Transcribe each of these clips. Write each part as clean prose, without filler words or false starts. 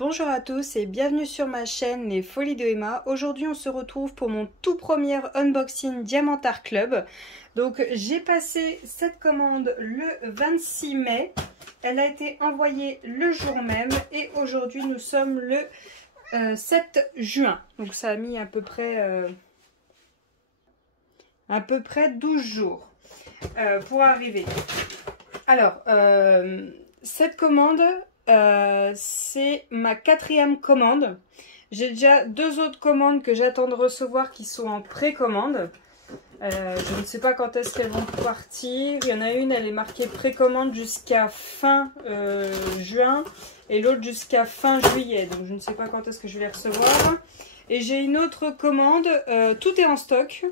Bonjour à tous et bienvenue sur ma chaîne Les Folies de Emma. Aujourd'hui on se retrouve pour mon tout premier unboxing Diamantart Club. Donc j'ai passé cette commande le 26 mai. Elle a été envoyée le jour même et aujourd'hui nous sommes le 7 juin. Donc ça a mis à peu près 12 jours pour arriver. Alors cette commande... c'est ma 4e commande. J'ai déjà 2 autres commandes que j'attends de recevoir qui sont en précommande. Je ne sais pas quand est-ce qu'elles vont partir. Il y en a une, elle est marquée précommande jusqu'à fin juin et l'autre jusqu'à fin juillet. Donc je ne sais pas quand est-ce que je vais les recevoir. Et j'ai une autre commande. Tout est en stock.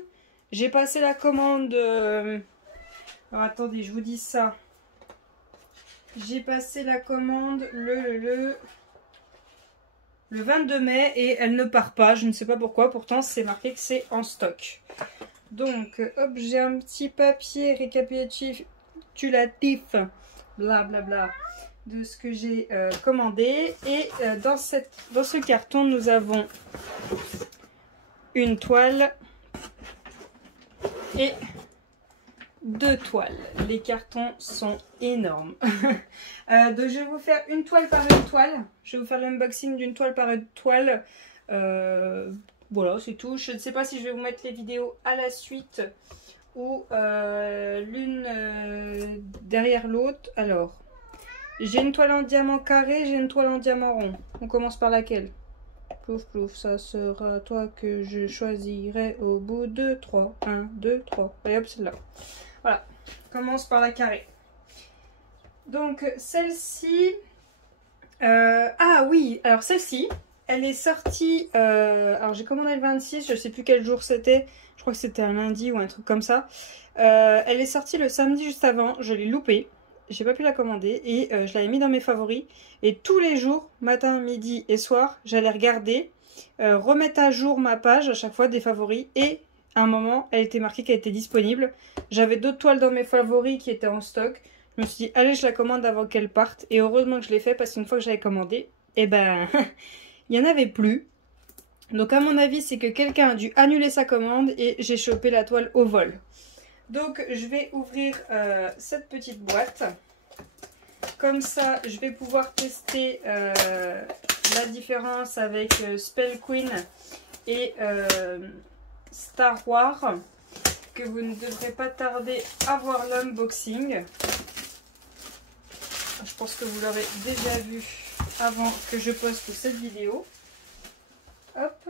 J'ai passé la commande... Alors attendez, je vous dis ça. J'ai passé la commande le 22 mai et elle ne part pas. Je ne sais pas pourquoi. Pourtant, c'est marqué que c'est en stock. Donc, hop, j'ai un petit papier récapitulatif, blablabla, de ce que j'ai commandé. Et dans ce carton, nous avons une toile et 2 toiles. Les cartons sont énormes. Donc je vais vous faire une toile par une toile. Je vais vous faire l'unboxing d'une toile par une toile. Voilà, c'est tout. Je ne sais pas si je vais vous mettre les vidéos à la suite ou l'une derrière l'autre. Alors, j'ai une toile en diamant carré, j'ai une toile en diamant rond. On commence par laquelle? Plouf plouf, ça sera toi que je choisirai au bout de 3. 1, 2, 3. Allez hop, celle-là. Voilà, on commence par la carrée. Donc celle-ci, ah oui, alors celle-ci, elle est sortie, alors j'ai commandé le 26, je sais plus quel jour c'était, je crois que c'était un lundi ou un truc comme ça. Elle est sortie le samedi juste avant, je l'ai loupée, j'ai pas pu la commander et je l'avais mis dans mes favoris. Et tous les jours, matin, midi et soir, j'allais regarder, remettre à jour ma page à chaque fois des favoris et... à un moment, elle était marquée qu'elle était disponible. J'avais d'autres toiles dans mes favoris qui étaient en stock. Je me suis dit, allez, je la commande avant qu'elle parte. Et heureusement que je l'ai fait parce qu'une fois que j'avais commandé, eh ben, il n'y en avait plus. Donc à mon avis, c'est que quelqu'un a dû annuler sa commande et j'ai chopé la toile au vol. Donc je vais ouvrir cette petite boîte. Comme ça, je vais pouvoir tester la différence avec Spell Queen et... Star Wars, que vous ne devrez pas tarder à voir l'unboxing. Je pense que vous l'aurez déjà vu avant que je poste cette vidéo. Hop.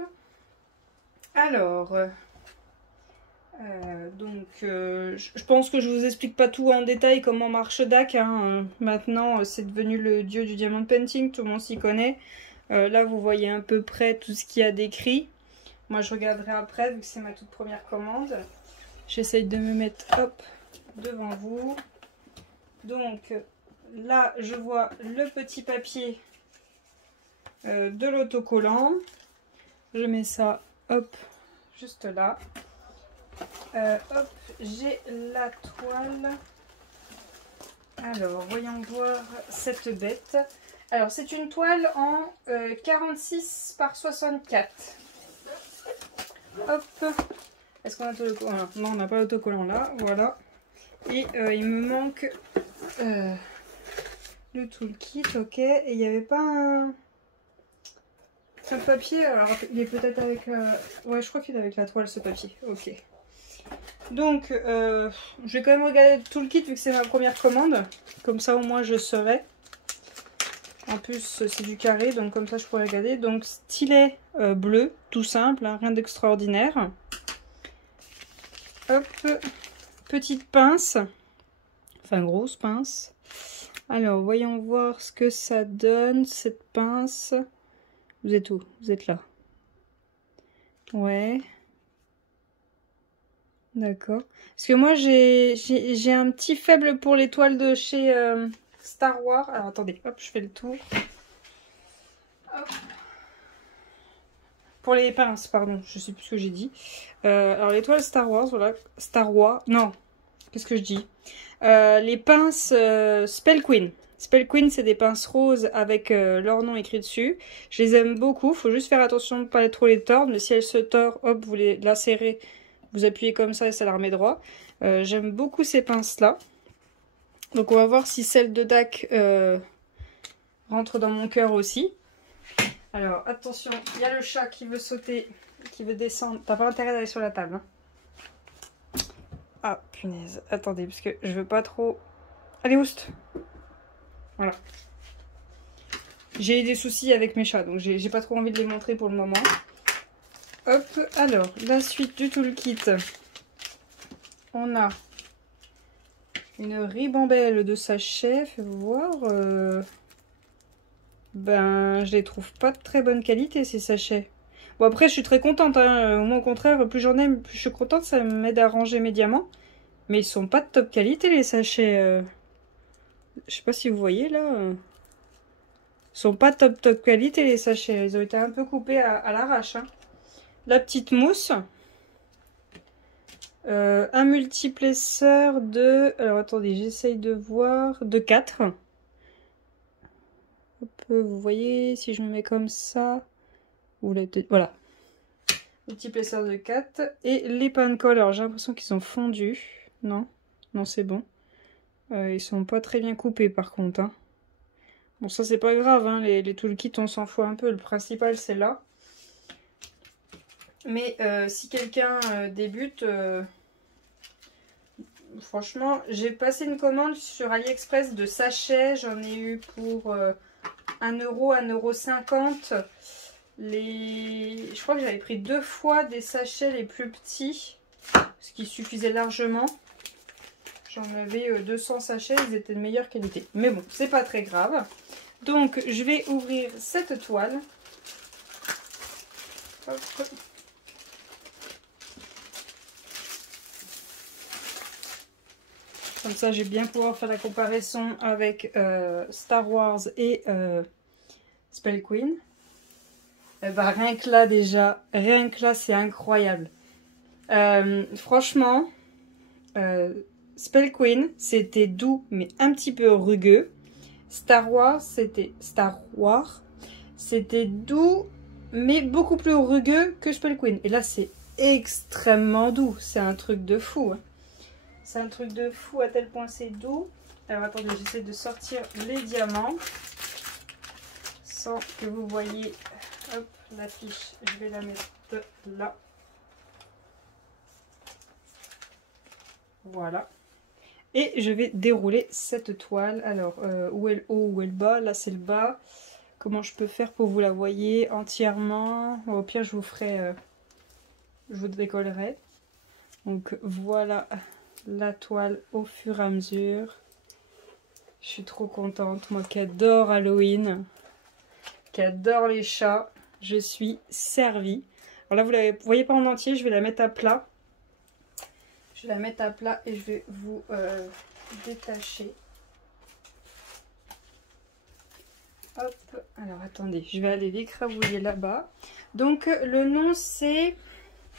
Alors, je pense que je vous explique pas tout en détail comment marche DAC. Hein. Maintenant, c'est devenu le dieu du diamond painting, tout le monde s'y connaît. Là, vous voyez à peu près tout ce qu'il y a décrit. Moi, je regarderai après, vu que c'est ma toute première commande. J'essaye de me mettre, hop, devant vous. Donc, là, je vois le petit papier de l'autocollant. Je mets ça, hop, juste là. Hop, j'ai la toile. Alors, voyons voir cette bête. Alors, c'est une toile en 46 par 64. Hop, est-ce qu'on a l'autocollant? Non, on n'a pas l'autocollant là, voilà. Et il me manque le toolkit, ok. Et il n'y avait pas un papier, alors il est peut-être avec... ouais, je crois qu'il est avec la toile ce papier, ok. Donc, je vais quand même regarder le toolkit vu que c'est ma première commande. Comme ça au moins je saurai. En plus, c'est du carré, donc comme ça, je pourrais regarder. Donc, stylet bleu, tout simple, hein, rien d'extraordinaire. Hop, petite pince. Enfin, grosse pince. Alors, voyons voir ce que ça donne, cette pince. Vous êtes où? Vous êtes là. Ouais. D'accord. Parce que moi, j'ai un petit faible pour les toiles de chez... Star Wars. Alors attendez, hop, je fais le tour. Hop. Pour les pinces, pardon, je sais plus ce que j'ai dit. Alors les toiles Star Wars, voilà. Star Wars, non, qu'est-ce que je dis? Les pinces Spell Queen. Spell Queen, c'est des pinces roses avec leur nom écrit dessus. Je les aime beaucoup, faut juste faire attention de ne pas trop les tordre, mais si elles se tordent, hop, vous les lacérez, vous appuyez comme ça et ça la remet droit. J'aime beaucoup ces pinces-là. Donc on va voir si celle de DAC rentre dans mon cœur aussi. Alors attention, il y a le chat qui veut sauter, qui veut descendre. T'as pas intérêt d'aller sur la table, hein. Ah, punaise. Attendez, parce que je veux pas trop... Allez, oust. Voilà. J'ai eu des soucis avec mes chats, donc j'ai pas trop envie de les montrer pour le moment. Hop, alors, la suite du toolkit. On a une ribambelle de sachets. Fais voir. Ben, je les trouve pas de très bonne qualité, ces sachets. Bon, après, je suis très contente, hein. Moi, au contraire, plus j'en aime, plus je suis contente. Ça m'aide à ranger mes diamants. Mais ils sont pas de top qualité, les sachets. Je sais pas si vous voyez, là. Ils sont pas top qualité, les sachets. Ils ont été un peu coupés à l'arrache, hein. La petite mousse. Un multiplesseur de... Alors, attendez, j'essaye de voir. De 4. Hop, vous voyez, si je me mets comme ça... Vous l'avez peut-être... Voilà. Multiplesseur de 4. Et les pains de colle. Alors, j'ai l'impression qu'ils sont fondus. Non, non, c'est bon. Ils sont pas très bien coupés, par contre, hein. Bon, ça, c'est pas grave, hein. Les toolkits, on s'en fout un peu. Le principal, c'est là. Mais si quelqu'un débute... Franchement, j'ai passé une commande sur AliExpress de sachets. J'en ai eu pour 1 euro, 1,50 €. Je crois que j'avais pris 2 fois des sachets les plus petits, ce qui suffisait largement. J'en avais 200 sachets, ils étaient de meilleure qualité. Mais bon, c'est pas très grave. Donc, je vais ouvrir cette toile. Hop. Comme ça, je vais bien pouvoir faire la comparaison avec Star Wars et Spell Queen. Et bah, rien que là, déjà, rien que là, c'est incroyable. Franchement, Spell Queen, c'était doux, mais un petit peu rugueux. Star Wars, c'était doux, mais beaucoup plus rugueux que Spell Queen. Et là, c'est extrêmement doux. C'est un truc de fou, hein. C'est un truc de fou à tel point c'est doux. Alors attendez, j'essaie de sortir les diamants sans que vous voyez. Hop, la fiche, je vais la mettre là. Voilà. Et je vais dérouler cette toile. Alors, où est le haut, où est le bas? Là, c'est le bas. Comment je peux faire pour que vous la voyez entièrement? Au pire, je vous ferai... je vous décollerai. Donc, voilà la toile au fur et à mesure. Je suis trop contente. Moi qui adore Halloween, qui adore les chats, je suis servie. Alors là, vous ne la voyez pas en entier, je vais la mettre à plat. Je vais la mettre à plat et je vais vous détacher. Hop, alors attendez, je vais aller l'écrabouiller là-bas. Donc le nom c'est,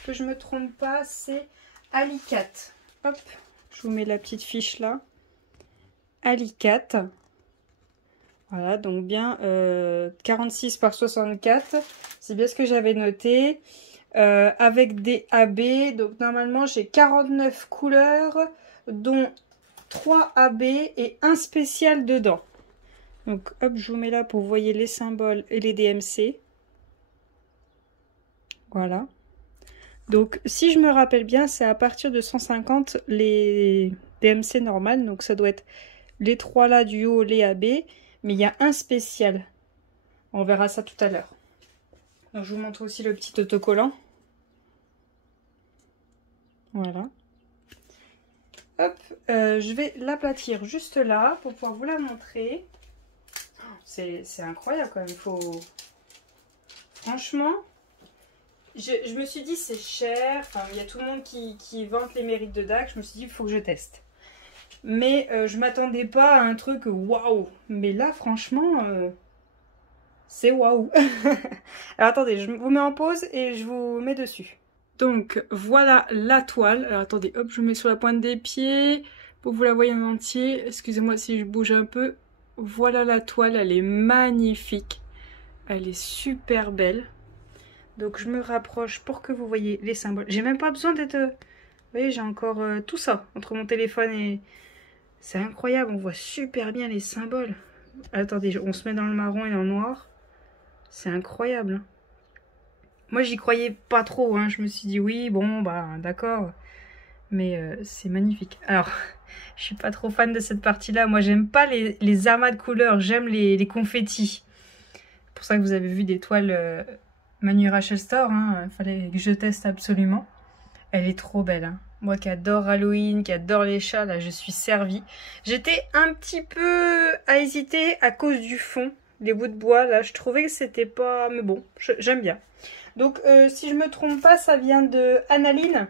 que je me trompe pas, c'est Alicat. Hop, je vous mets la petite fiche là. Alicat. Voilà, donc bien 46 par 64. C'est bien ce que j'avais noté. Avec des AB. Donc normalement j'ai 49 couleurs, dont 3 AB et un spécial dedans. Donc hop, je vous mets là pour vous voyez les symboles et les DMC. Voilà. Donc si je me rappelle bien, c'est à partir de 150 les DMC normales. Donc ça doit être les 3 là du haut, les AB. Mais il y a un spécial. On verra ça tout à l'heure. Donc je vous montre aussi le petit autocollant. Voilà. Hop, je vais l'aplatir juste là pour pouvoir vous la montrer. C'est incroyable quand même. Franchement, je me suis dit c'est cher. Enfin, il y a tout le monde qui vante les mérites de DAC. Je me suis dit il faut que je teste. Mais je m'attendais pas à un truc waouh. Mais là, franchement, c'est waouh. Alors attendez, je vous mets en pause et je vous mets dessus. Donc voilà la toile. Alors attendez, hop, je vous mets sur la pointe des pieds pour que vous la voyez en entier. Excusez-moi si je bouge un peu. voilà la toile, elle est magnifique. Elle est super belle. Donc je me rapproche pour que vous voyez les symboles. J'ai même pas besoin d'être... Vous voyez, j'ai encore tout ça entre mon téléphone et... C'est incroyable, on voit super bien les symboles. Attendez, on se met dans le marron et dans le noir. C'est incroyable. Moi, j'y croyais pas trop. Hein. Je me suis dit, oui, bon, bah, d'accord. Mais c'est magnifique. Alors, je suis pas trop fan de cette partie-là. Moi, j'aime pas les amas de couleurs. J'aime les confettis. C'est pour ça que vous avez vu des toiles Manu Rachel Store. Hein. Il fallait que je teste absolument. Elle est trop belle. Hein. Moi qui adore Halloween, qui adore les chats, là, je suis servie. J'étais un petit peu à hésiter à cause du fond. Les bouts de bois, là, je trouvais que c'était pas... Mais bon, j'aime bien. Donc, si je me trompe pas, ça vient de Annaline.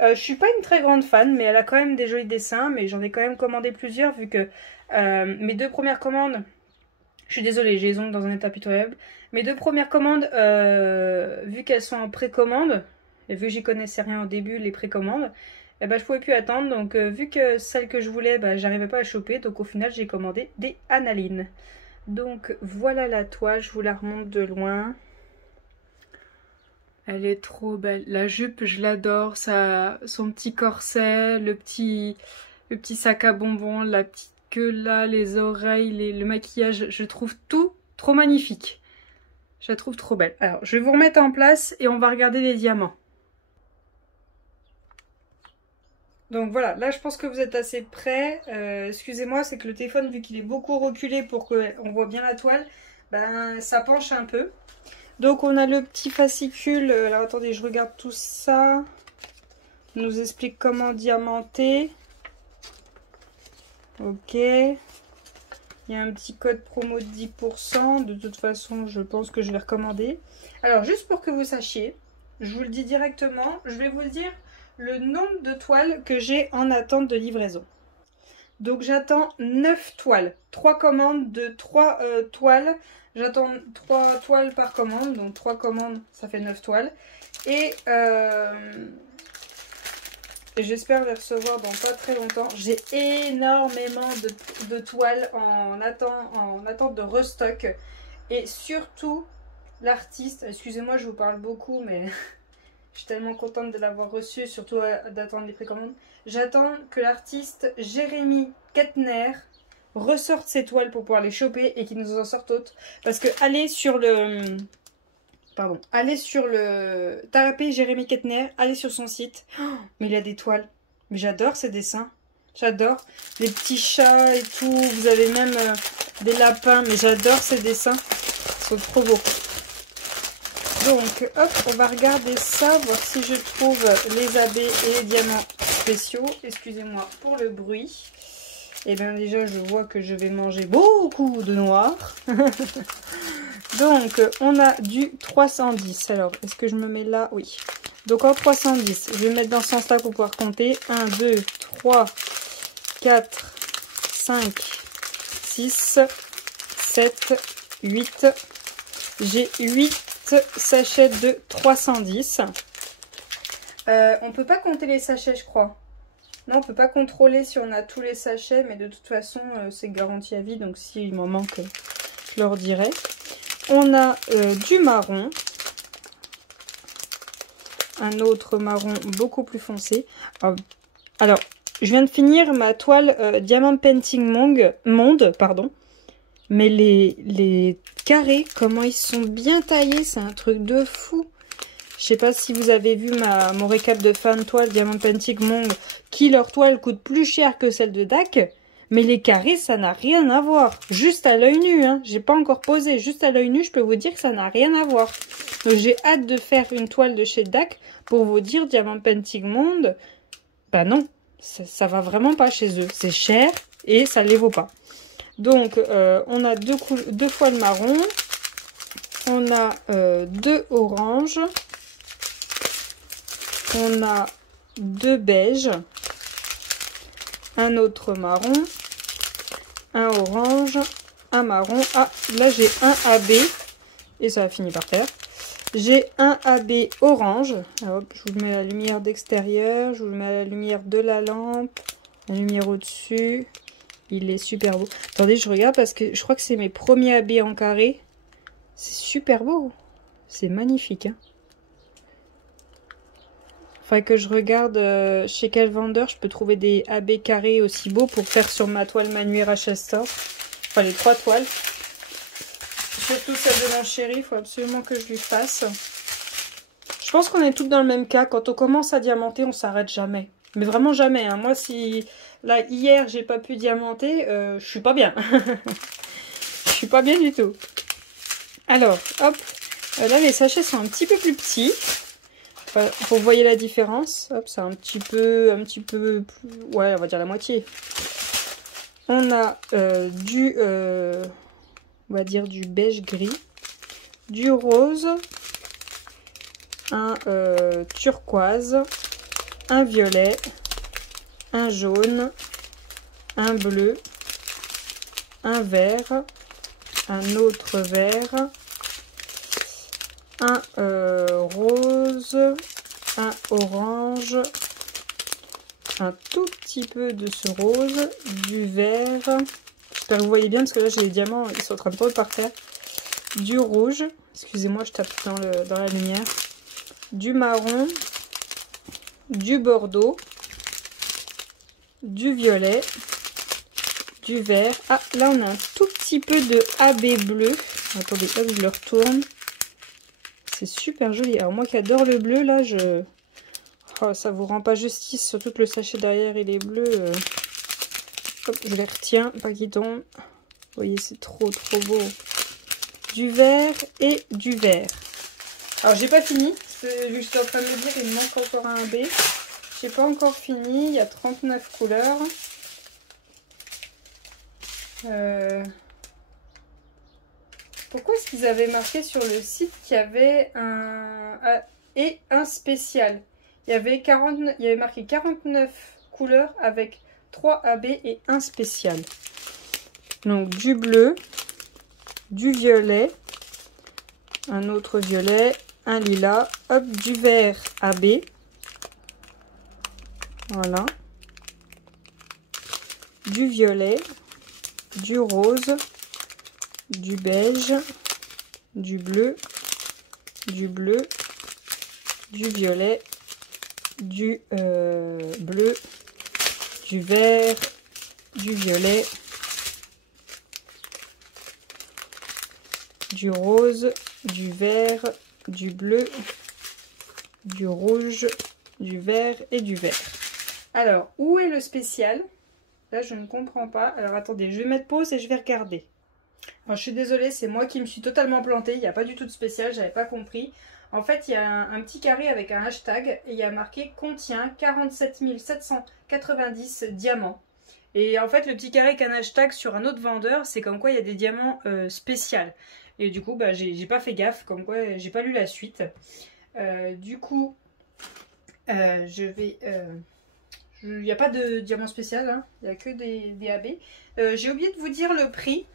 Je suis pas une très grande fan, mais elle a quand même des jolis dessins. Mais j'en ai quand même commandé plusieurs, vu que mes 2 premières commandes... Je suis désolée, j'ai les ongles dans un état pitoyable. Mes 2 premières commandes, vu qu'elles sont en précommande, et vu que j'y connaissais rien au début, les précommandes, eh ben, je pouvais plus attendre. Donc, vu que celle que je voulais, ben, j'arrivais pas à choper. Donc, au final, j'ai commandé des Annaline. Donc voilà la toile, je vous la remonte de loin. Elle est trop belle. La jupe, je l'adore. Son petit corset, le petit sac à bonbons, la petite queue là, les oreilles, le maquillage. Je trouve tout trop magnifique. Je la trouve trop belle. Alors, je vais vous remettre en place et on va regarder les diamants. Donc voilà, là je pense que vous êtes assez prêts. Excusez-moi, c'est que le téléphone, vu qu'il est beaucoup reculé pour qu'on voit bien la toile, ben ça penche un peu. Donc on a le petit fascicule. Alors attendez, je regarde tout ça. On nous explique comment diamanter. Ok. Il y a un petit code promo de 10%. De toute façon, je pense que je vais recommander. Alors juste pour que vous sachiez, je vous le dis directement, je vais vous le dire le nombre de toiles que j'ai en attente de livraison. Donc j'attends 9 toiles. 3 commandes de 3 toiles. J'attends 3 toiles par commande. Donc 3 commandes, ça fait 9 toiles. Et j'espère les recevoir dans pas très longtemps. J'ai énormément de toiles en attente de restock. Et surtout, l'artiste, excusez-moi, je vous parle beaucoup, mais... Je suis tellement contente de l'avoir reçu, surtout d'attendre les précommandes. J'attends que l'artiste Jérémy Kettner ressorte ses toiles pour pouvoir les choper et qu'il nous en sorte d'autres. Parce que allez sur le... Pardon. Allez sur le... Tapez Jérémy Kettner, allez sur son site. Oh, mais il a des toiles. Mais j'adore ces dessins. J'adore. Les petits chats et tout. Vous avez même des lapins. Mais j'adore ces dessins. Ils sont trop beaux. Donc, hop, on va regarder ça, voir si je trouve les AB et les diamants spéciaux. Excusez-moi pour le bruit. Et bien déjà, je vois que je vais manger beaucoup de noir. Donc, on a du 310. Alors, est-ce que je me mets là? Oui. Donc, en 310, je vais mettre dans ce sens-là pour pouvoir compter. 1, 2, 3, 4, 5, 6, 7, 8. J'ai 8 sachets de 310. On peut pas compter les sachets, je crois. Non, on peut pas contrôler si on a tous les sachets, mais de toute façon, c'est garanti à vie. Donc, s'il m'en manque, je leur dirai. On a du marron. Un autre marron beaucoup plus foncé. Alors, je viens de finir ma toile Diamond Painting Monde, pardon. Mais les carrés, comment ils sont bien taillés, c'est un truc de fou. Je sais pas si vous avez vu mon récap de fan toile Diamond Painting Monde, qui leur toile coûte plus cher que celle de DAC. Mais les carrés, ça n'a rien à voir. Juste à l'œil nu, hein. J'ai pas encore posé. Juste à l'œil nu, je peux vous dire que ça n'a rien à voir. Donc j'ai hâte de faire une toile de chez DAC pour vous dire Diamond Painting Monde. Bah non, ça va vraiment pas chez eux. C'est cher et ça les vaut pas. Donc, on a deux fois le marron, on a 2 oranges, on a 2 beiges, un autre marron, un orange, un marron. Ah, là j'ai un AB, et ça a fini par terre. J'ai un AB orange. Alors, hop, je vous mets la lumière d'extérieur, je vous mets la lumière de la lampe, la lumière au-dessus. Il est super beau. Attendez, je regarde parce que je crois que c'est mes premiers AB en carré. C'est super beau. C'est magnifique. Hein. Enfin, que je regarde chez quel vendeur je peux trouver des AB carrés aussi beaux pour faire sur ma toile Manu Rochester. Enfin, les 3 toiles. Surtout celle de mon chéri, il faut absolument que je lui fasse. Je pense qu'on est toutes dans le même cas. Quand on commence à diamanter, on s'arrête jamais. Mais vraiment jamais. Hein. Moi, si là, hier, j'ai pas pu diamanter, je suis pas bien. Je suis pas bien du tout. Alors, hop. Là, les sachets sont un petit peu plus petits. Vous voyez la différence. Hop, c'est un petit peu plus... Ouais, on va dire la moitié. On a on va dire du beige gris, du rose, un turquoise, un violet, un jaune, un bleu, un vert, un autre vert, un rose, un orange, un tout petit peu de ce rose, du vert, j'espère que vous voyez bien parce que là j'ai les diamants, ils sont en train de tomber par terre, du rouge, excusez-moi je tape dans la lumière, du marron, du bordeaux, du violet, du vert, ah là on a un tout petit peu de AB bleu, attendez hop je le retourne, c'est super joli, alors moi qui adore le bleu là oh, ça vous rend pas justice, surtout que le sachet derrière il est bleu. Hop, je les retiens, pas qu'ils tombent. Vous voyez, c'est trop beau. Du vert et du vert. Alors, j'ai pas fini. Vu que je suis en train de me dire, il me manque encore un B. J'ai pas encore fini. Il y a 39 couleurs. Pourquoi est-ce qu'ils avaient marqué sur le site qu'il y avait un spécial? Il y avait marqué 49 couleurs avec 3 AB et un spécial. Donc du bleu, du violet, un autre violet, un lilas, hop, du vert AB. Voilà. Du violet, du rose, du beige, du bleu, du violet, du bleu, du vert, du violet, du rose, du vert, du bleu, du rouge, du vert et du vert. Alors, où est le spécial? Là, je ne comprends pas. Alors, attendez, je vais mettre pause et je vais regarder. Alors, je suis désolée, c'est moi qui me suis totalement plantée. Il n'y a pas du tout de spécial, j'avais pas compris. En fait, il y a un petit carré avec un hashtag et il y a marqué « Contient 47 790 diamants ». Et en fait, le petit carré avec un hashtag sur un autre vendeur, c'est comme quoi il y a des diamants spéciaux. Et du coup, bah, j'ai pas fait gaffe, comme quoi j'ai pas lu la suite. Du coup, je vais... il n'y a pas de diamant spécial, hein. Il n'y a que des AB. J'ai oublié de vous dire le prix.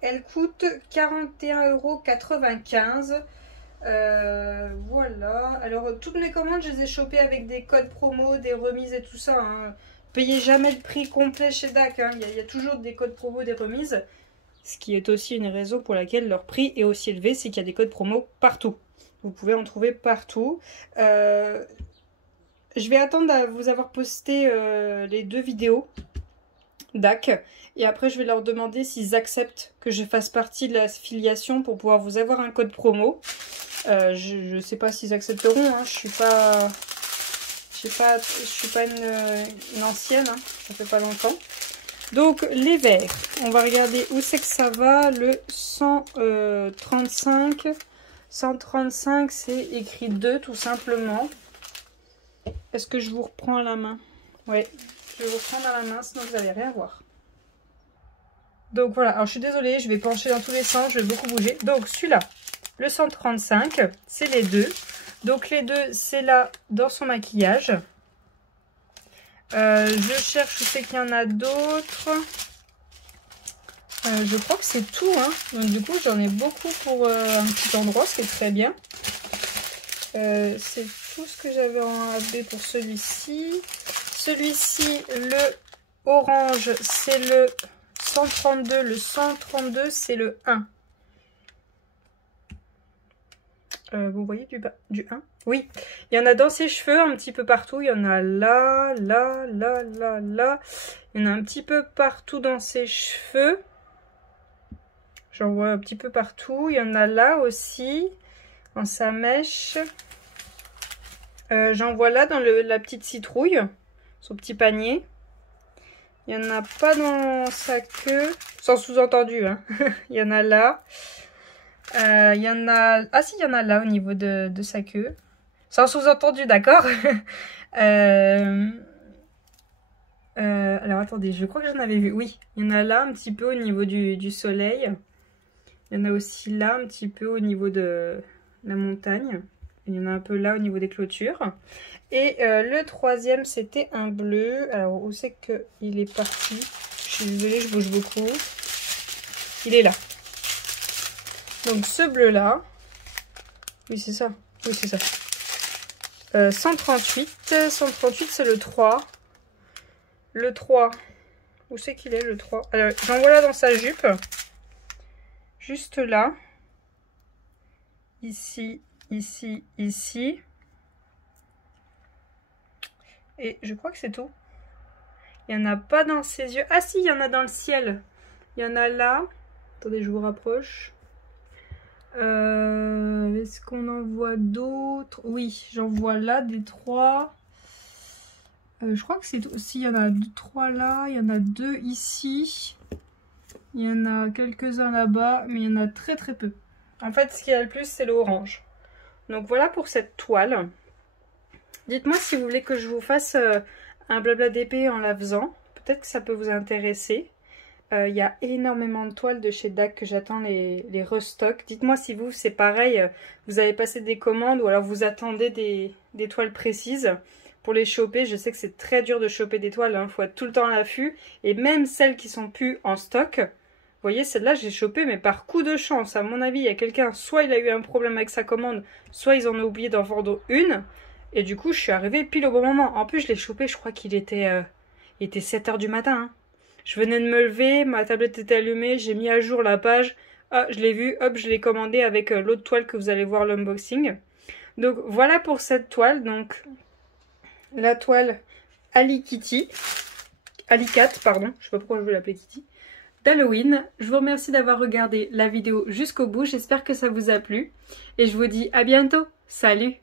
Elle coûte 41,95 €. Voilà. Alors, toutes mes commandes, je les ai chopées avec des codes promo, des remises et tout ça. Hein. Payez jamais le prix complet chez DAC. Hein. Il y a toujours des codes promo, des remises. Ce qui est aussi une raison pour laquelle leur prix est aussi élevé, c'est qu'il y a des codes promo partout. Vous pouvez en trouver partout. Je vais attendre à vous avoir posté les 2 vidéos DAC. Et après, je vais leur demander s'ils acceptent que je fasse partie de l'affiliation pour pouvoir vous avoir un code promo. Je ne sais pas s'ils accepteront. Hein. Je suis pas une ancienne. Hein. Ça fait pas longtemps. Donc, les verts. On va regarder où c'est que ça va. Le 135. 135, c'est écrit 2 tout simplement. Est-ce que je vous reprends à la main? Ouais, je vais vous reprendre à la main, sinon vous n'allez rien voir. Donc voilà, alors je suis désolée, je vais pencher dans tous les sens, je vais beaucoup bouger. Donc celui-là, le 135, c'est les 2. Donc les 2, c'est là dans son maquillage. Je cherche où c'est qu'il y en a d'autres. Je crois que c'est tout, hein. Donc du coup, j'en ai beaucoup pour un petit endroit, ce qui est très bien. C'est tout ce que j'avais en AB pour celui-ci. Celui-ci, le orange, c'est le 132. Le 132, c'est le 1. Vous voyez du 1? Oui, il y en a dans ses cheveux un petit peu partout. Il y en a là, là, là, là, là. Il y en a un petit peu partout dans ses cheveux. J'en vois un petit peu partout. Il y en a là aussi, dans sa mèche. J'en vois là dans la petite citrouille, son petit panier. Il n'y en a pas dans sa queue, sans sous-entendu, hein. Il y en a là. Il y en a... Ah si, il y en a là au niveau de sa queue. Sans sous-entendu, d'accord. Alors attendez, je crois que j'en avais vu. Oui, il y en a là un petit peu au niveau du soleil. Il y en a aussi là un petit peu au niveau de la montagne. Il y en a un peu là au niveau des clôtures. Et le troisième, c'était un bleu. Alors, où c'est qu'il est parti? Je suis désolée, je bouge beaucoup. Il est là. Donc, ce bleu-là. Oui, c'est ça. Oui, c'est ça. 138. 138, c'est le 3. Le 3. Où c'est qu'il est, le 3? Alors, j'en vois là dans sa jupe. Juste là. Ici, ici, ici. Et je crois que c'est tout. Il n'y en a pas dans ses yeux. Ah si, il y en a dans le ciel. Il y en a là. Attendez, je vous rapproche. Est-ce qu'on en voit d'autres? Oui, j'en vois là des 3. Je crois que c'est tout. Si, il y en a 3 là. Il y en a 2 ici. Il y en a quelques-uns là-bas. Mais il y en a très très peu. En fait, ce qu'il y a le plus, c'est le orange. Donc voilà pour cette toile. Dites-moi si vous voulez que je vous fasse un blabla d'épée en la faisant. Peut-être que ça peut vous intéresser. Il y a énormément de toiles de chez DAC que j'attends les restocks. Dites-moi si vous, c'est pareil. Vous avez passé des commandes ou alors vous attendez des toiles précises pour les choper. Je sais que c'est très dur de choper des toiles. Il faut être tout le temps à l'affût. Et même celles qui sont plus en stock. Vous voyez, celle-là, j'ai chopé, mais par coup de chance. À mon avis, il y a quelqu'un, soit il a eu un problème avec sa commande, soit ils en ont oublié d'en vendre une. Et du coup, je suis arrivée pile au bon moment. En plus, je l'ai chopé, je crois qu'il était, 7 h du matin. Hein. Je venais de me lever, ma tablette était allumée, j'ai mis à jour la page. Ah, je l'ai vu, hop, je l'ai commandé avec l'autre toile que vous allez voir l'unboxing. Donc, voilà pour cette toile. Donc, la toile Alicat, pardon. Je sais pas pourquoi je veux l'appeler Kitty. D'Halloween. Je vous remercie d'avoir regardé la vidéo jusqu'au bout. J'espère que ça vous a plu. Et je vous dis à bientôt. Salut!